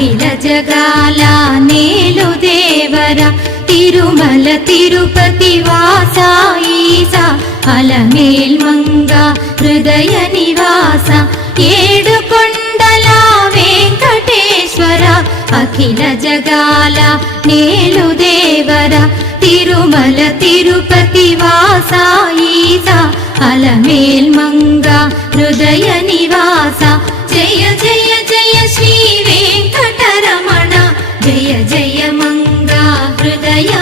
అఖిల జగాల నేలు దేవర తిరుమల తిరుపతి వాసా ఈసా అలమేల్మంగ హృదయ నివాస ఏడు కొండల వెంకటేశ్వర అఖిల జగాల నేలు దేవర తిరుమల తిరుపతి వాసా ఈసా అలమేల్మంగ హృదయ నివాస జయ జయ జయ శ్రీ వెంకటరమణ జయ జయ మంగ హృదయ